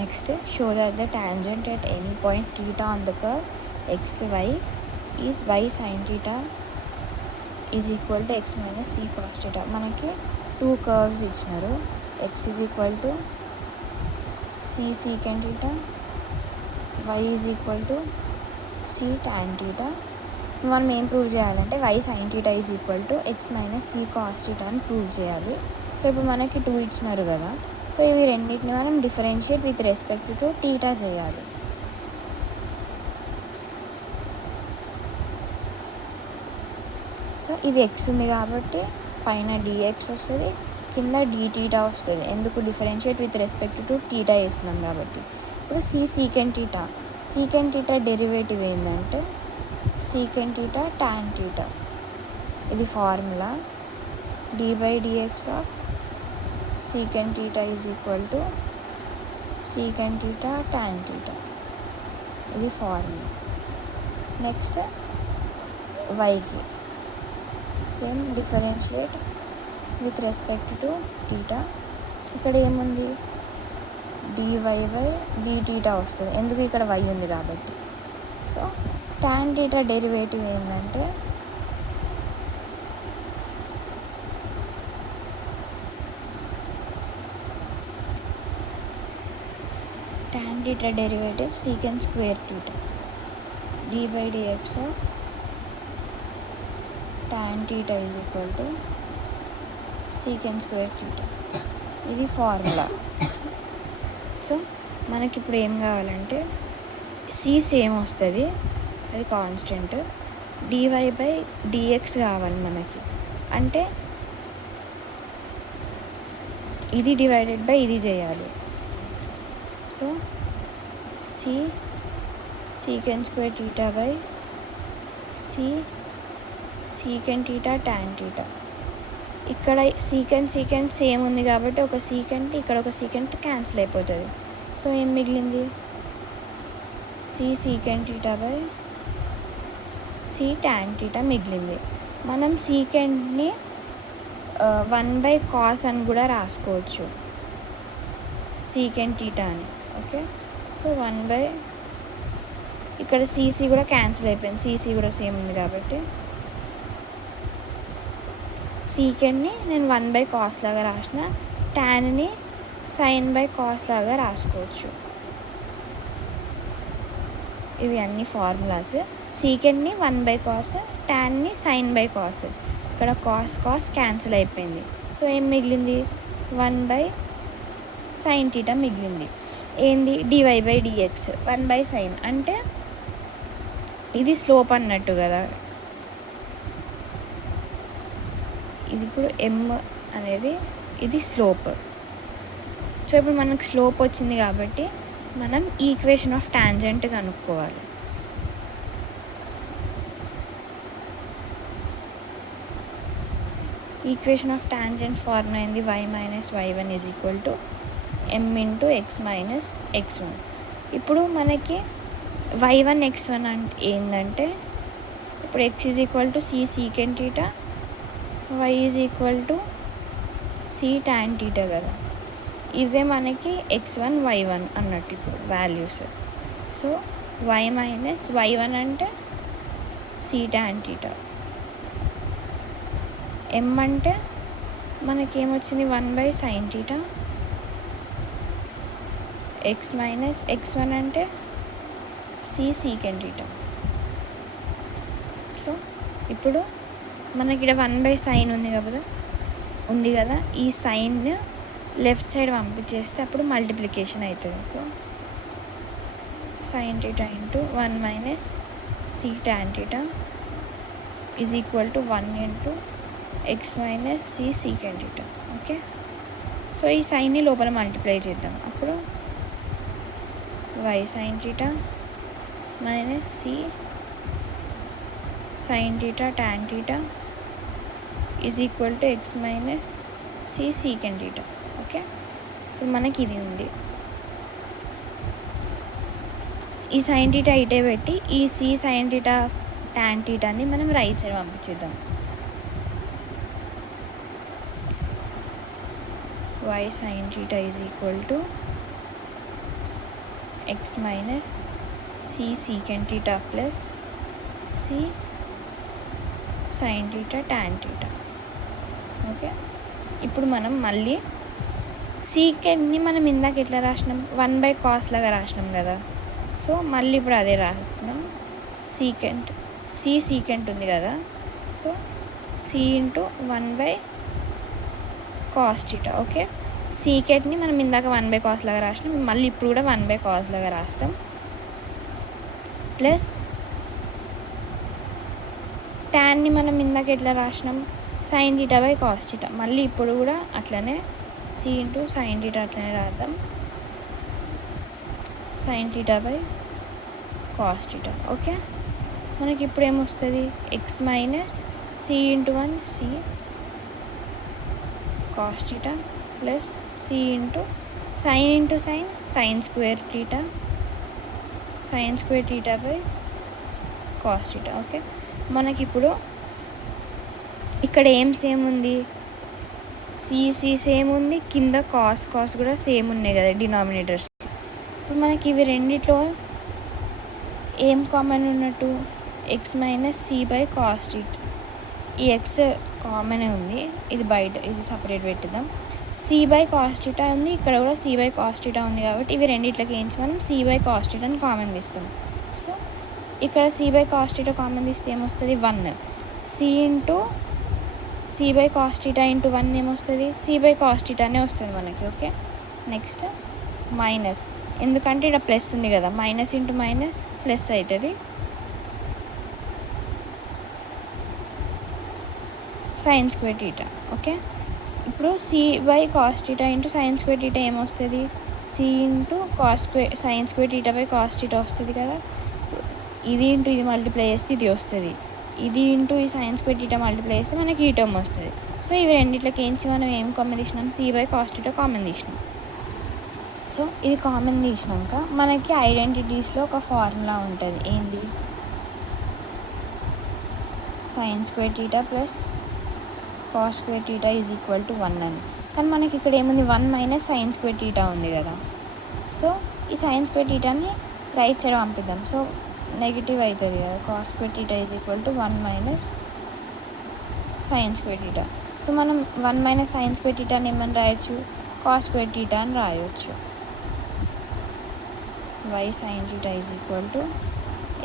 Next show that the tangent at any point theta on the curve xy is y sin theta is equal to x minus c cos theta. మనకి 2 curves ఇచ్చినారు. x is equal to c secant theta, y is equal to c tan theta. మనం ఏం prove చేయాలంటే y sin theta is equal to x minus c cos theta అని prove చేయాలి. So ఇప్పుడు మనకి 2 ఇచ్చినారు కదా, సో ఇవి రెండింటిని మనం differentiate with respect to theta చేయాలి. సో ఇది x ఉంది కాబట్టి పైన dx వస్తుంది, కింద dθ వస్తుంది. ఎందుకు? Differentiate with respect to theta చేస్తున్నాం కాబట్టి. ఇప్పుడు c secant theta, secant theta derivative ఏంటంటే secant theta tan theta. ఇది formula d by dx of secant theta is equal to secant theta tan theta. ఇది ఫార్ములా. నెక్స్ట్ వైకి same differentiate with respect to theta. ఇక్కడ ఏముంది? dy by dθ వస్తుంది, ఎందుకు? ఇక్కడ y ఉంది కాబట్టి. సో tan theta డెరివేటివ్ ఏంటంటే tan theta derivative secant square theta d by dx of tan theta is equal to secant square theta. ఇది formula. So మనకి ఇప్పుడు ఏం కావాలంటే c సేమ్ వస్తుంది, అది కాన్స్టెంట్. dy బై dx కావాలి మనకి, అంటే ఇది డివైడెడ్ బై ఇది చేయాలి. So c secant square theta by c secant theta tan theta. ఇక్కడ secant సేమ్ ఉంది కాబట్టి ఒక secant ఇక్కడ ఒక secant క్యాన్సిల్ అయిపోతుంది. సో ఏం మిగిలింది? c secant theta by c tan theta మిగిలింది. మనం secantని 1/cos అని కూడా రాసుకోవచ్చు, secant theta అని. ఓకే, సో 1/, ఇక్కడ cc కూడా క్యాన్సిల్ అయిపోయింది, cc కూడా సేమ్ ఉంది కాబట్టి secantని నేను 1/cos లాగా రాసిన, tanని sin/cos లాగా రాసుకోవచ్చు. ఇవి అన్ని ఫార్ములాస్. secantని 1/cos, tanని sin/cos. ఇక్కడ cos క్యాన్సిల్ అయిపోయింది. సో ఏం మిగిలింది? 1/sin theta మిగిలింది. ఏంది? dy బై dx 1/sin, అంటే ఇది స్లోప్ అన్నట్టు కదా. ఇది ఇప్పుడు m అనేది ఇది స్లోప్. సో ఇప్పుడు మనకు స్లోప్ వచ్చింది కాబట్టి మనం ఈక్వేషన్ ఆఫ్ టాంజెంట్ కనుక్కోవాలి. ఈక్వేషన్ ఆఫ్ టాంజెంట్ ఫార్ములా ఏంది? y minus y1 is equal to m into x minus x1. ఇప్పుడు మనకి y1 x1 అంటే ఏంటంటే, ఇప్పుడు x is equal to c secant theta, y is equal to c tan theta కదా. ఇదే మనకి x1 y1 అన్నట్టు ఇప్పుడు values. So y minus y1 అంటే c tan theta, m అంటే మనకేమొచ్చింది? 1/sin theta, x minus x1 అంటే c secant theta. సో ఇప్పుడు మనకి ఇక్కడ 1/sin ఉంది కదా, ఈ సైన్ లెఫ్ట్ సైడ్ పంపించేస్తే అప్పుడు మల్టిప్లికేషన్ అవుతుంది. So sin theta into 1 minus c tan theta is equal to 1 into x minus c secant theta. Okay, so ఈ సైన్ని లోపల మల్టిప్లై చేద్దాం. అప్పుడు y sin theta minus c sin theta tan theta is equal to x minus c secant theta. Okay, ఇప్పుడు మనకి ఇది ఉంది. ఈ sin theta ఇటే పెట్టి ఈ c sin theta tan thetaని మనం రైట్ సైడ్ పంపించేద్దాం. y sin theta is equal to X minus c secant theta plus c sine theta tan theta. Okay, ఇప్పుడు మనం మళ్ళీ సీకెంట్ని మనం ఇందాక ఎట్లా రాసినాం, 1/cos లాగా రాసినాం కదా. సో మళ్ళీ ఇప్పుడు అదే రాస్తున్నాం. సీకెంట్ సి సీకెంట్ ఉంది కదా, so c into 1/cos theta. Okay, సీకెంట్ని మనం ఇందాక 1/cos లాగా రాసినాం, మళ్ళీ ఇప్పుడు కూడా 1/cos లాగా రాస్తాం. ప్లస్ టాన్ని మనం ఇందాక ఎట్లా రాసినాం, sine theta by cos theta, మళ్ళీ ఇప్పుడు కూడా అట్లనే సి ఇంటూ సైన్ టీటా అట్లనే రాద్దాం, sine theta by cos theta. Okay, మనకి ఇప్పుడు ఏమొస్తుంది, X minus C into 1 C cos theta plus C into sine sine square theta, sine square theta by cos theta. Okay, మనకి ఇప్పుడు ఇక్కడ ఏం same ఉంది, సి సేమ్ ఉంది, కింద కాస్ కూడా సేమ్ ఉన్నాయి కదా డినామినేటర్స్. ఇప్పుడు మనకి ఇవి రెండిట్లో ఏం కామన్ ఉన్నట్టు, x minus C by cos theta. ఈ ఎక్స్ కామనే ఉంది, ఇది బయట, ఇది సపరేట్ పెట్టిద్దాం. సి బై కాస్ టీటా ఉంది, ఇక్కడ కూడా సి బై కాస్ టీటా ఉంది కాబట్టి ఇవి రెండిట్లకి ఏంచి మనం సి బై కాస్ టీటాని కామన్ తీస్తాం. సో ఇక్కడ C by cos theta common తీస్తే ఏమొస్తుంది, 1. C into C by cos theta into 1 ఏమొస్తుంది, సి బై కాస్ టీటానే వస్తుంది మనకి. ఓకే, నెక్స్ట్ మైనస్, ఎందుకంటే ఇక్కడ ప్లస్ ఉంది కదా, మైనస్ ఇంటూ మైనస్ ప్లస్ అవుతుంది, సైన్ స్క్వేర్ టీటా. ఓకే, ఇప్పుడు c by cos theta into sine square theta ఏమొస్తుంది, c into cos square sine square theta by cos theta వస్తుంది కదా. ఇది ఇంటూ ఇది మల్టిప్లై చేస్తే ఇది వస్తుంది, ఇది ఇంటూ ఈ సైన్ స్క్వేర్ టీటా మల్టిప్లై చేస్తే మనకి ఈ టర్మ్ వస్తుంది. సో ఇవి రెండిట్లకి ఏంచి మనం ఏం కామన్ తీసినాం, c by cos theta common తీసినాం. సో ఇది కామన్ తీసినాక మనకి ఐడెంటిటీస్లో ఒక ఫార్ములా ఉంటుంది, ఏంది, sine square theta plus cos square theta is equal to 1 అని. కానీ మనకి ఇక్కడ ఏముంది, 1 మైనస్ సైన్ స్క్వేర్ టీటా ఉంది కదా. సో ఈ సైన్ స్క్వేర్ టీటాని రైట్ సైడ్ పంపిద్దాం, సో నెగిటివ్ అవుతుంది కదా, cos square theta is equal to 1 minus sine square theta. So మనం 1 మైనస్ సైన్ స్క్వేర్ టీటాని ఏమని రాయొచ్చు, కాస్ స్క్వేర్ టీటా అని రాయొచ్చు. Y sine theta is equal to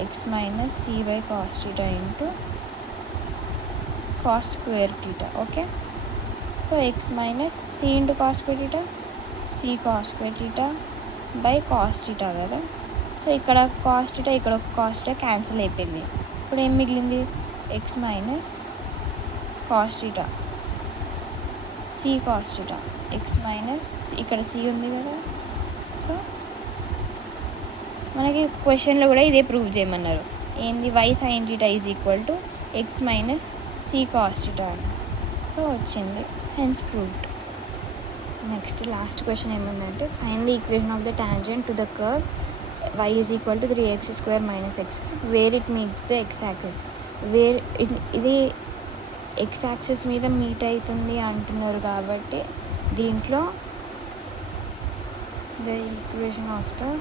X minus C by cos theta into cos square theta. Okay, so X minus C into cos square theta, C cos square theta by cos theta కదా. So ఇక్కడ cos theta, ఇక్కడ ఒక cos theta cancel అయిపోయింది. ఇప్పుడు ఏం మిగిలింది, X minus cos theta C cos theta, X minus ఇక్కడ C ఉంది కదా. సో మనకి క్వశ్చన్లో కూడా ఇదే ప్రూవ్ చేయమన్నారు, ఏంది, y sine theta is equal to X minus c cos theta. So వచ్చింది, hence proved. Next last question ఏముందంటే, find the equation of the tangent to the curve y is equal to 3x square minus x where it meets the x axis. Where ఇది x axis మీద meet అవుతుంది అంటున్నారు కాబట్టి దీంట్లో the equation of the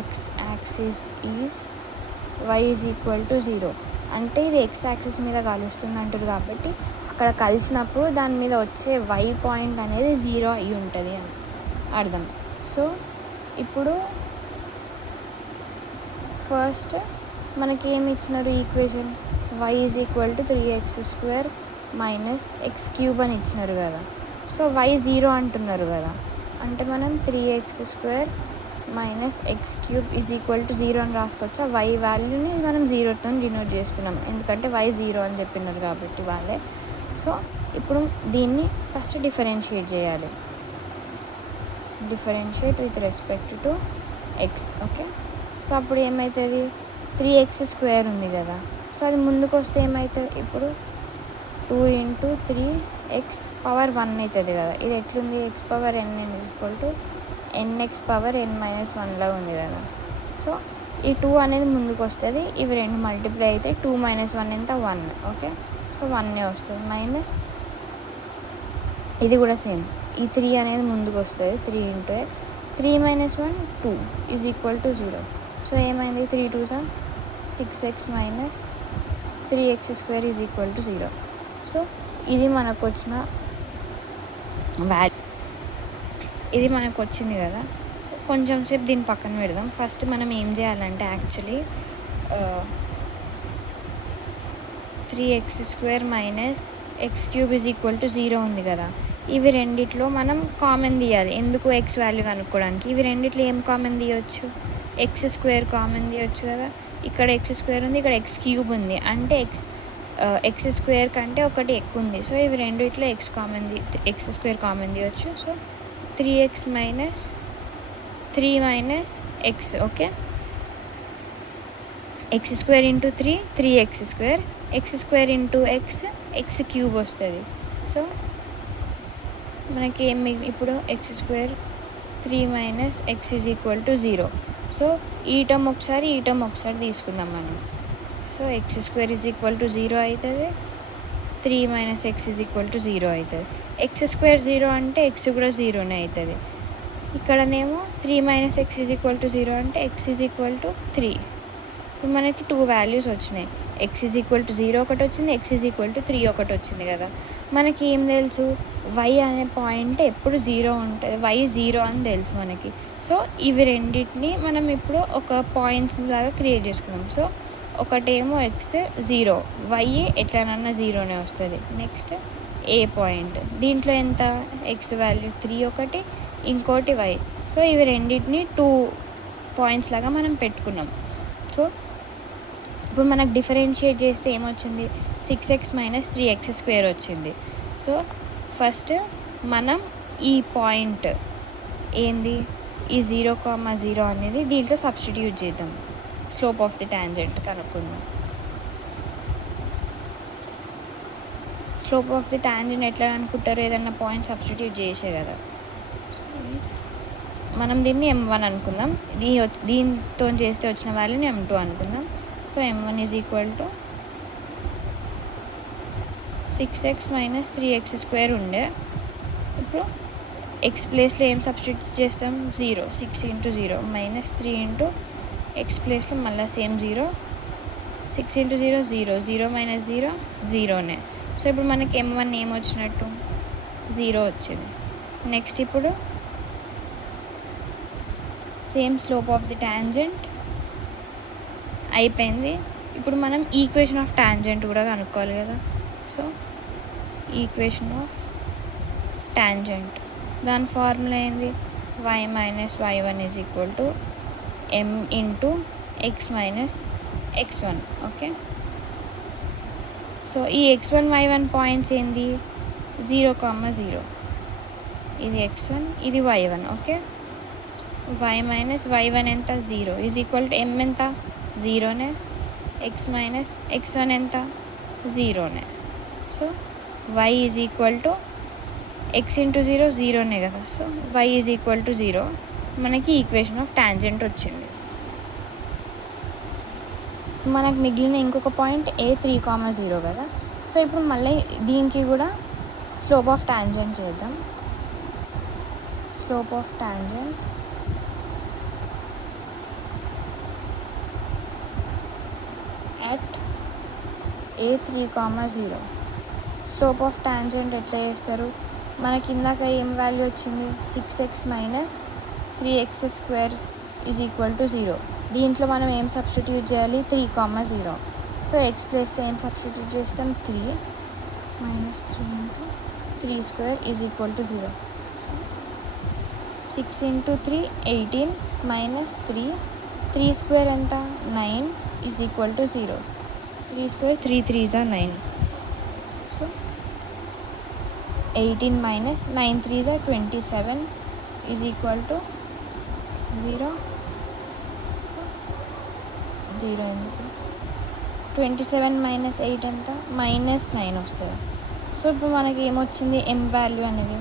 x axis is y is equal to 0. అంటే ఇది x axis మీద కలుస్తుంది అంటారు కాబట్టి అక్కడ కలిసినప్పుడు దాని మీద వచ్చే y పాయింట్ అనేది 0 అయి ఉంటుంది అని అర్థం. సో ఇప్పుడు ఫస్ట్ మనకి ఏమి ఇచ్చినారు equation, y is equal to 3x square minus X cube అని ఇచ్చినారు కదా. సో y 0 అంటున్నారు కదా, అంటే మనం 3x square minus X cube is equal to 0 అని రాసుకోవచ్చా. y వాల్యూని మనం 0తో డినోట్ చేస్తున్నాం, ఎందుకంటే y 0 అని చెప్పినారు కాబట్టి వాళ్ళే. సో ఇప్పుడు దీన్ని ఫస్ట్ డిఫరెన్షియేట్ చేయాలి, differentiate with respect to X. Okay, so అప్పుడు ఏమవుతుంది, 3x స్క్వేర్ ఉంది కదా, సో అది ముందుకు వస్తే ఏమవుతుంది, ఇప్పుడు 2 ఇంటూ 3x పవర్ 1 అవుతుంది కదా. ఇది ఎట్లుంది, x power n equal to nx power n minus 1లా ఉంది కదా. సో ఈ 2 అనేది ముందుకు వస్తుంది, ఇవి రెండు మల్టిప్లై అయితే 2 మైనస్ 1 ఎంత, 1. ఓకే, సో 1 వస్తుంది మైనస్ ఇది కూడా సేమ్, ఈ 3 అనేది ముందుకు వస్తుంది, 3 into X. 3 minus 1 2 is equal to 0. So ఏమైంది, 3 2 6x minus 3x² is equal to 0. So ఇది మనకు వచ్చిన వాల్యూ, ఇది మనకు వచ్చింది కదా. సో కొంచెం సేపు దీన్ని పక్కన పెడదాం. ఫస్ట్ మనం ఏం చేయాలంటే actually 3x² minus x³ is equal to 0 ఉంది కదా. ఇవి రెండిట్లో మనం కామన్ తీయాలి. ఎందుకు, ఎక్స్ వాల్యూ కనుక్కోవడానికి. ఇవి రెండిట్లో ఏం కామన్ తీయవచ్చు, x² కామన్ తీయవచ్చు కదా. ఇక్కడ x² ఉంది, ఇక్కడ x³ ఉంది, అంటే x² కంటే ఒకటి ఎక్కువ ఉంది. సో ఇవి రెండిట్లో x² కామన్ తీయవచ్చు. So 3x minus 3 minus x, okay. x² into 3 3x², x² into x³ వస్తుంది. సో మనకి ఇప్పుడు x² 3 minus x is equal to 0. So ఈ టర్మ్ ఒకసారి తీసుకుందాం మనం. So x² is equal to 0 అవుతుంది, 3 minus x is equal to 0 అవుతుంది. x² 0 అంటే x కూడా 0నే అవుతుంది. ఇక్కడనేమో 3 minus x is equal to 0 అంటే x ఈజ్ ఈక్వల్ టు 3. ఇప్పుడు మనకి 2 వాల్యూస్ వచ్చినాయి. x ఈజ్ ఈక్వల్ టు 0 ఒకటి వచ్చింది, x ఈజ్ ఈక్వల్ టు 3 ఒకటి వచ్చింది కదా. మనకి ఏం తెలుసు, y అనే పాయింట్ ఎప్పుడు 0 ఉంటుంది, y 0 అని తెలుసు మనకి. సో ఇవి రెండింటిని మనం ఇప్పుడు ఒక పాయింట్స్ లాగా క్రియేట్ చేసుకున్నాం. సో ఒకటేమో x 0, y ఎట్లనన్నా 0నే వస్తుంది. నెక్స్ట్ ఏ పాయింట్, దీంట్లో ఎంత, x వాల్యూ 3 ఒకటి, ఇంకోటి y. సో ఇవి రెండింటిని 2 పాయింట్స్ లాగా మనం పెట్టుకున్నాం. సో ఇప్పుడు మనకు డిఫరెన్షియేట్ చేస్తే ఏమొచ్చింది, 6x మైనస్ 3x² వచ్చింది. సో ఫస్ట్ మనం ఈ పాయింట్ ఏంది, ఈ 0,0 అనేది దీంట్లో సబ్స్టిట్యూట్ చేద్దాం. స్లోప్ ఆఫ్ ది టాంజెంట్ కనుక్కుందాం. స్లోప్ ఆఫ్ ది టాంజెంట్ ఎట్లా అనుకుంటారు, ఏదన్నా పాయింట్ సబ్స్టిట్యూట్ చేసే కదా. మనం దీన్ని m1 అనుకుందాం, దీంతో చేస్తే వచ్చిన వాల్యూని m2 అనుకుందాం. So m1 is equal to 6x minus 3x² ఉండే. ఇప్పుడు x ప్లేస్లో ఏం సబ్స్టిట్యూట్ చేస్తాం, 0, 6 ఇంటూ 0 మైనస్ 3 ఇంటూ x ప్లేస్లో మళ్ళీ సేమ్ 0, 6 ఇంటూ 0 0, 0 మైనస్ 0 0నే. సో ఇప్పుడు మనకి m1 ఏమొచ్చినట్టు, 0 వచ్చింది. నెక్స్ట్ ఇప్పుడు same slope of the tangent అయిపోయింది. ఇప్పుడు మనం ఈక్వేషన్ ఆఫ్ టాంజెంట్ కూడా కనుక్కోవాలి కదా. సో ఈక్వేషన్ ఆఫ్ టాంజెంట్, దాని ఫార్ములా ఏంది, y minus y1 is equal to m into x minus x1, okay. So ఈ x1 y1 పాయింట్స్ ఏంది, 0,0, ఇది x1 ఇది y1, okay. y minus y1 ఎంత, 0 ఈజ్ ఈక్వల్ టు m ఎంత, 0నే, x minus x1 ఎంత, 0నే. So y is equal to x into 0 0నే కదా. So y is equal to 0, మనకి ఈక్వేషన్ ఆఫ్ టాంజెంట్ వచ్చింది. మనకు మిగిలిన ఇంకొక పాయింట్ a 3,0 కదా. సో ఇప్పుడు మళ్ళీ దీనికి కూడా స్లోప్ ఆఫ్ టాంజెంట్ చేద్దాం. Slope of tangent at a 3,0. Slope of tangent ఎట్లా చేస్తారు, మనకి ఇందాక ఏం వాల్యూ వచ్చింది, 6x minus 3x² is equal to 0. దీంట్లో మనం ఏం సబ్స్టిట్యూట్ చేయాలి, 3,0. సో x ప్లేస్లో ఏం సబ్స్టిట్యూట్ చేస్తాం, 3 minus 3 into 3² is equal to 0. 6 into 3 18 minus 3² ఎంత, 9 is equal to 0. 3² 3 3s are 9. So 18 minus 9 3s are 27 is equal to 0. So 0 ఎందుకు, 27 మైనస్ 8 ఎంత, మైనస్ 9 వస్తుంది. సో ఇప్పుడు మనకి ఏమొచ్చింది, m వాల్యూ అనేది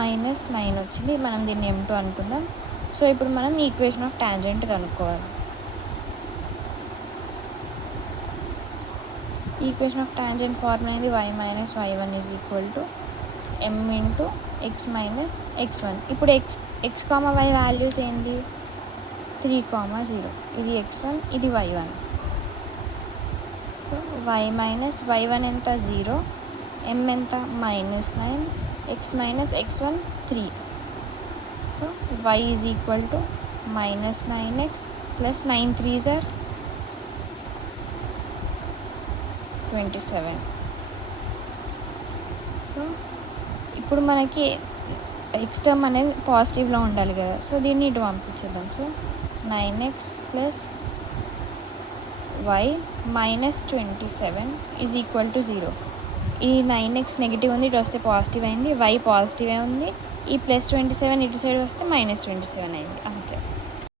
మైనస్ 9 వచ్చింది. మనం దీన్ని m2 అనుకుందాం. సో ఇప్పుడు మనం ఈక్వేషన్ ఆఫ్ టాంజెంట్ కనుక్కోవాలి. ఈక్వేషన్ ఆఫ్ టాంజెంట్ ఫార్ములా అనేది y minus y1 is equal to m into X minus x1. ఇప్పుడు ఎక్స్ కామా వై వాల్యూస్ ఏంది 3,0. ఇది x1, ఇది y1. So y minus y1 ఎంత 0, m ఎంత -9, x minus x1 3. So y is equal to -9x plus 9 3s are 27. So ఇప్పుడు మనకి X term అనేది పాజిటివ్లో ఉండాలి కదా, సో దీన్ని ఇటు పంపించేద్దాం. So 9x plus y minus 27 is equal to 0. ఈ 9x నెగిటివ్ ఉంది, ఇటు వస్తే పాజిటివ్ అయింది, y పాజిటివే ఉంది, ఈ +27 ఇటు సైడ్ వస్తే -27 అయింది, అంతే.